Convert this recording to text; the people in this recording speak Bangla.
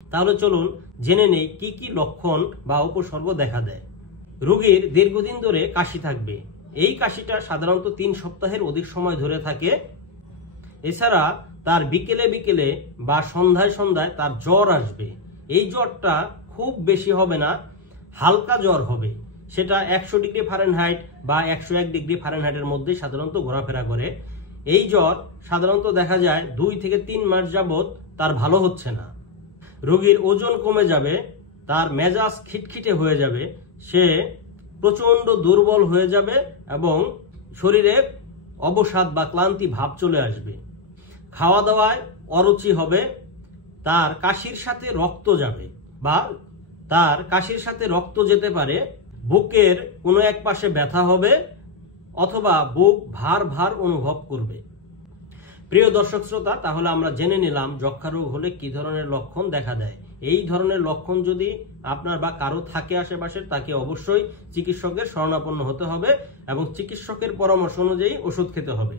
তাহলে চলুন জেনে নেই কি কি লক্ষণ বা উপসর্গ দেখা দেয়। রোগীর দীর্ঘদিন ধরে কাশি থাকবে। এই কাশিটা সাধারণত 3 সপ্তাহের অধিক সময় ধরে থাকে। এছাড়া তার বিকেলে বিকেলে বা সন্ধ্যায় সন্ধ্যায় তার জ্বর আসবে। এই জ্বরটা খুব বেশি হবে না, হালকা জ্বর হবে। সেটা 100 ডিগ্রি ফারেনহাইট বা 101 ডিগ্রি ফারেনহাইটের মধ্যে সাধারণত ঘোরাফেরা করে। এই জ্বর সাধারণত দেখা যায় 2 থেকে 3 মাস যাবত তার ভালো হচ্ছে না। রোগীর ওজন কমে যাবে, তার মেজাজ খিটখিটে হয়ে যাবে, সে প্রচন্ড দুর্বল হয়ে যাবে এবং শরীরে অবসাদ বা ক্লান্তি ভাব চলে আসবে। খাওয়া দাওয়ায় অরুচি হবে, তার কাশির সাথে রক্ত যাবে বা তার কাশির সাথে রক্ত যেতে পারে। বুকের কোনো এক পাশে ব্যথা হবে অথবা বুক ভার ভার অনুভব করবে। প্রিয় দর্শক শ্রোতা, তাহলে আমরা জেনে নিলাম যক্ষ্মা রোগ হলে কি ধরনের লক্ষণ দেখা দেয়। এই ধরনের লক্ষণ যদি আপনার বা কারো থাকে আশেপাশে, তাকে অবশ্যই চিকিৎসকের শরণাপন্ন হতে হবে এবং চিকিৎসকের পরামর্শ অনুযায়ী ওষুধ খেতে হবে।